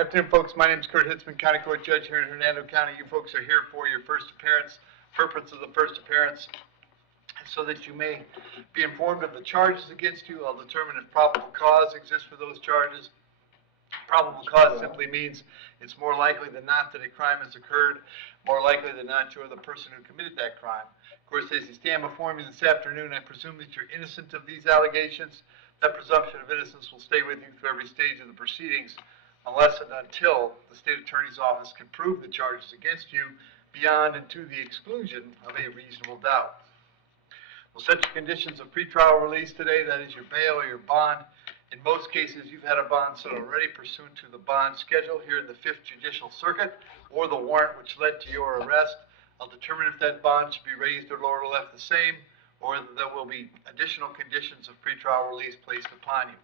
Good afternoon, folks. My name is Kurt Hitzemann, County Court Judge here in Hernando County. You folks are here for your first appearance, purpose of the first appearance, so that you may be informed of the charges against you. I'll determine if probable cause exists for those charges. Probable cause simply means it's more likely than not that a crime has occurred, more likely than not you're the person who committed that crime. Of course, as you stand before me this afternoon, I presume that you're innocent of these allegations. That presumption of innocence will stay with you through every stage of the proceedings, unless and until the state attorney's office can prove the charges against you beyond and to the exclusion of a reasonable doubt. We'll set your conditions of pretrial release today, that is your bail or your bond. In most cases, you've had a bond set already pursuant to the bond schedule here in the 5th Judicial Circuit, or the warrant which led to your arrest. I'll determine if that bond should be raised or lowered or left the same, or there will be additional conditions of pretrial release placed upon you.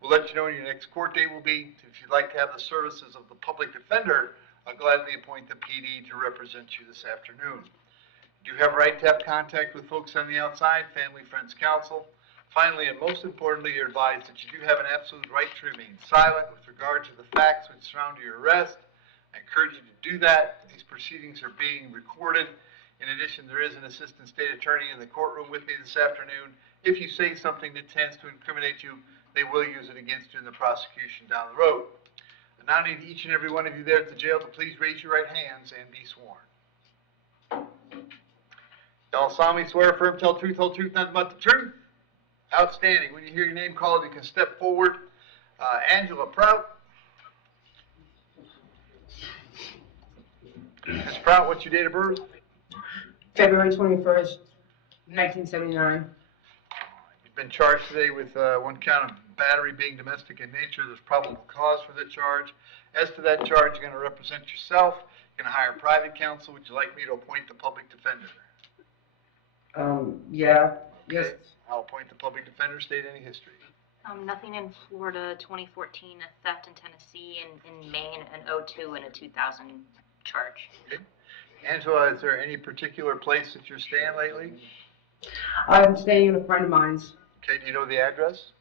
We'll let you know when your next court date will be. If you'd like to have the services of the public defender, I'll gladly appoint the PD to represent you this afternoon. You have a right to have contact with folks on the outside, family, friends, counsel. Finally, and most importantly, you're advised that you do have an absolute right to remain silent with regard to the facts which surround your arrest. I encourage you to do that. These proceedings are being recorded. In addition, there is an assistant state attorney in the courtroom with me this afternoon. If you say something that tends to incriminate you, they will use it against you in the prosecution down the road. I now need each and every one of you there at the jail to please raise your right hands and be sworn. Y'all solemnly swear, affirm, tell the truth, whole truth, nothing but the truth. Outstanding. When you hear your name called, you can step forward. Angela Prout. Ms. Prout, what's your date of birth? February 21st, 1979. You've been charged today with one count of battery being domestic in nature. There's probable cause for the charge. As to that charge, you're going to represent yourself. You're going to hire private counsel. Would you like me to appoint the public defender? Yeah. Yes. Okay. I'll appoint the public defender. State any history. Nothing in Florida, 2014, a theft in Tennessee, in Maine, an 02, and a 2000 charge. Okay. Angela, is there any particular place that you're staying lately? I'm staying with a friend of mine's. Okay, do you know the address?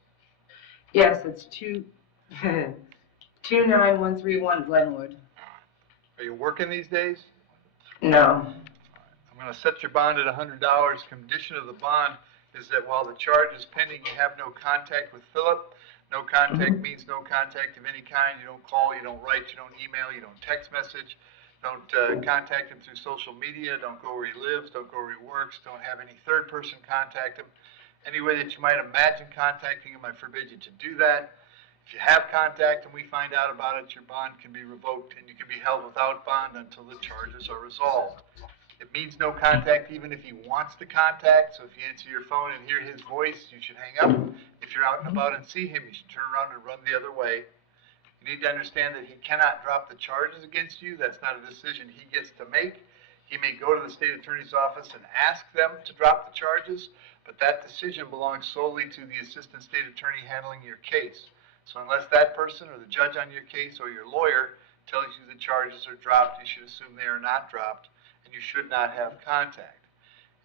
Yes, it's 29131 Glenwood. Are you working these days? No. I'm going to set your bond at $100. Condition of the bond is that while the charge is pending, you have no contact with Philip. No contact means no contact of any kind. You don't call, you don't write, you don't email, you don't text message. Don't contact him through social media. Don't go where he lives. Don't go where he works. Don't have any third person contact him. Any way that you might imagine contacting him, I forbid you to do that. If you have contact and we find out about it, your bond can be revoked and you can be held without bond until the charges are resolved. It means no contact even if he wants to contact. So if you answer your phone and hear his voice, you should hang up. If you're out and about and see him, you should turn around and run the other way. You need to understand that he cannot drop the charges against you. That's not a decision he gets to make. He may go to the state attorney's office and ask them to drop the charges, but that decision belongs solely to the assistant state attorney handling your case. So unless that person or the judge on your case or your lawyer tells you the charges are dropped, you should assume they are not dropped, and you should not have contact.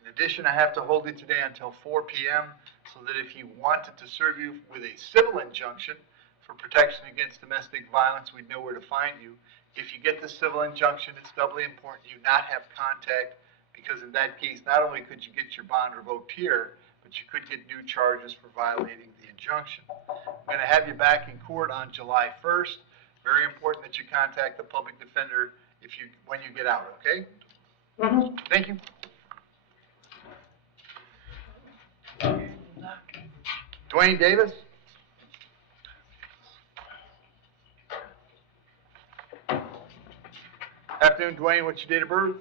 In addition, I have to hold you today until 4 p.m. so that if he wanted to serve you with a civil injunction for protection against domestic violence, we'd know where to find you. If you get the civil injunction, it's doubly important you not have contact, because in that case, not only could you get your bond revoked here, but you could get new charges for violating the injunction. I'm going to have you back in court on July 1st. Very important that you contact the public defender when you get out, okay? Mm-hmm. Thank you. Dwayne Davis. Afternoon, Dwayne. What's your date of birth?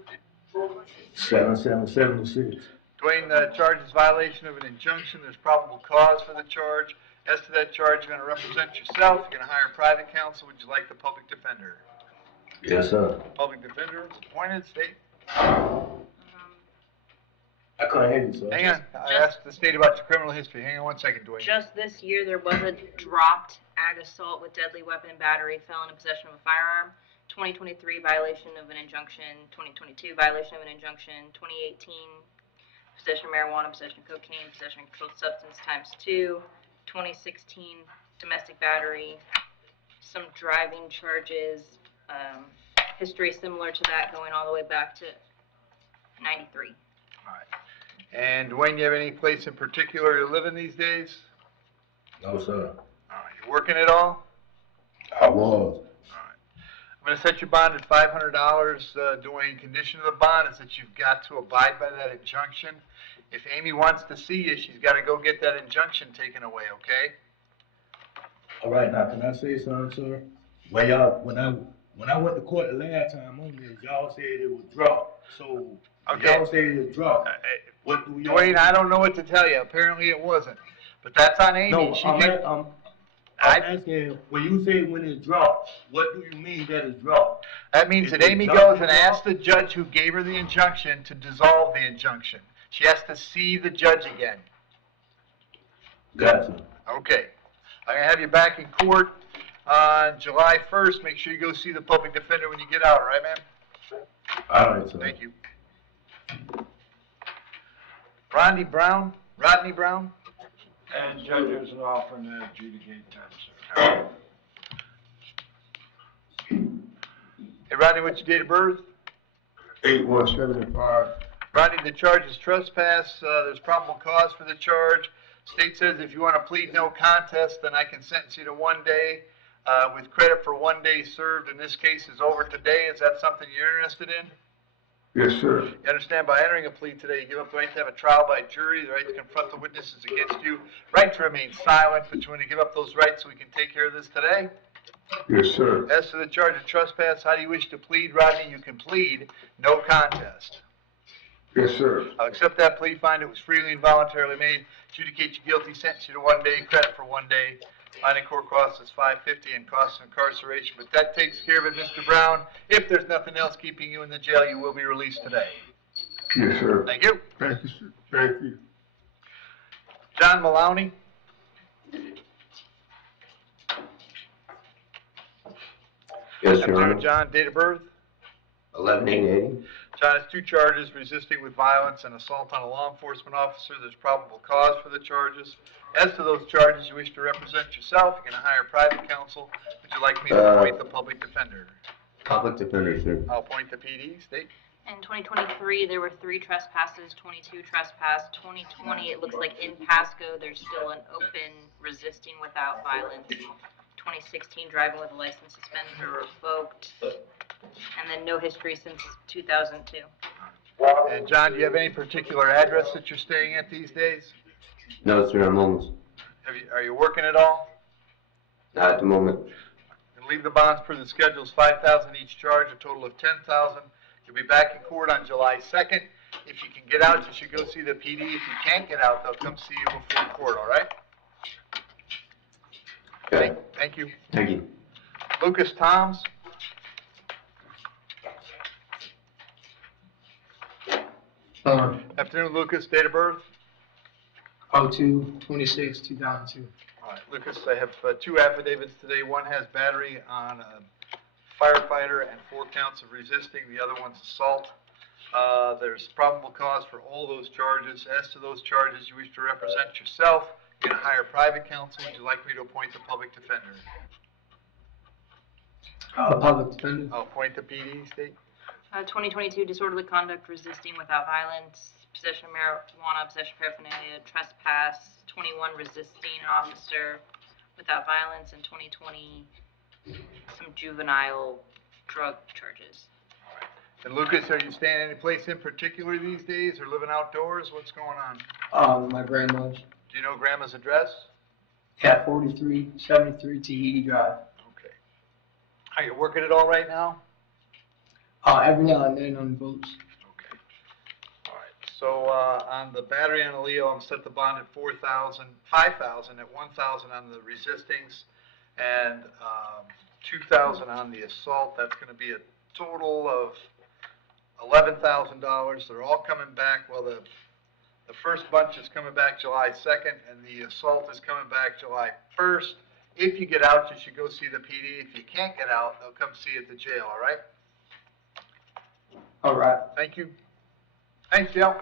7776. Dwayne, charges violation of an injunction. There's probable cause for the charge. As to that charge, you're going to represent yourself. You're going to hire private counsel. Would you like the public defender? Yes, sir. Public defender is appointed. State. I couldn't hear you, sir. Hang on. I asked the state about your criminal history. Hang on one second, Dwayne. Just this year, there was a dropped ag assault with deadly weapon, battery, felon in possession of a firearm. 2023 violation of an injunction, 2022 violation of an injunction, 2018 possession of marijuana, possession of cocaine, possession of controlled substance ×2, 2016 domestic battery, some driving charges, history similar to that going all the way back to 93. All right. And Dwayne, you have any place in particular you live in these days? No, sir. All right. You working at all? I was. I'm going to set your bond at $500. Dwayne, condition of the bond is that you've got to abide by that injunction. If Amy wants to see you, she's got to go get that injunction taken away, okay? All right, now, can I say something, sir? When I went to court the last time on this, y'all said it was dropped. So, Okay. y'all said it was dropped. What do y'all Dwayne, do? I don't know what to tell you. Apparently it wasn't. But that's on Amy. No, She I'm can- asking, when you say when it's dropped, what do you mean that it's dropped? That means that Is it Amy dropped goes in and the law? asks the judge who gave her the injunction to dissolve the injunction. She has to see the judge again. Gotcha. Okay. I'm going to have you back in court on July 1st. Make sure you go see the public defender when you get out, all right, man? All right, sir. Thank you. Rodney Brown? And judges are offering to adjudicate terms, sir. Hey, Rodney, what's your date of birth? 8175. Rodney, the charge is trespass. There's probable cause for the charge. State says if you want to plead no contest, then I can sentence you to 1 day with credit for 1 day served. And this case is over today. Is that something you're interested in? Yes, sir. You understand by entering a plea today, you give up the right to have a trial by jury, the right to confront the witnesses against you, right to remain silent, but you want to give up those rights so we can take care of this today? Yes, sir. As to the charge of trespass, how do you wish to plead, Rodney? You can plead no contest. Yes, sir. I'll accept that plea, find it was freely and voluntarily made, adjudicate you guilty, sentence you to 1 day, credit for 1 day. Fine and court cost is $550 and cost of incarceration, but that takes care of it, Mr. Brown. If there's nothing else keeping you in the jail, you will be released today. Yes, sir. Thank you. Thank you, sir. Thank you. John Maloney. Yes, Your Afternoon, Honor. John, date of birth? 11/8/80. John has 2 charges, resisting with violence and assault on a law enforcement officer. There's probable cause for the charges. As to those charges, you wish to represent yourself, you can hire private counsel. Would you like me to appoint the public defender? Public defender, sir. I'll appoint the PD, state. In 2023, there were 3 trespasses, 22 trespass. 2020, it looks like in Pasco, there's still an open resisting without violence. 2016, driving with a license suspended or revoked. And then no history since 2002. And John, do you have any particular address that you're staying at these days? No, sir, I'm homeless. Are you working at all? Not at the moment. And leave the bonds per the schedules, $5,000 each charge, a total of $10,000. You'll be back in court on July 2nd. If you can get out, you should go see the PD. If you can't get out, they'll come see you before court, all right? Okay. Thank you. Thank you. Lucas Toms. Afternoon, Lucas. Date of birth? 02/26/2002. All right, Lucas, I have 2 affidavits today. One has battery on a firefighter and 4 counts of resisting. The other one's assault. There's probable cause for all those charges. As to those charges, you wish to represent yourself. You're going to hire private counsel. Would you like me to appoint the public defender? Public defender. I'll appoint the PD, state. 2022, disorderly conduct, resisting without violence, possession of marijuana, possession of paraphernalia, trespass. 21, resisting an officer without violence, and 2020, some juvenile drug charges. And Lucas, are you staying any place in particular these days or living outdoors? What's going on? My grandma's. Do you know Grandma's address? At 4373 Tahiti Drive. Okay. Are you working at all right now? Every now and then on boats. Okay. All right. So on the battery on the Leo, I'm set the bond at $5,000 at $1,000 on the resistings, and $2,000 on the assault. That's going to be a total of $11,000. They're all coming back. Well, the first bunch is coming back July 2nd, and the assault is coming back July 1st. If you get out, you should go see the PD. If you can't get out, they'll come see you at the jail, all right? All right. Thank you. Thanks, Dale.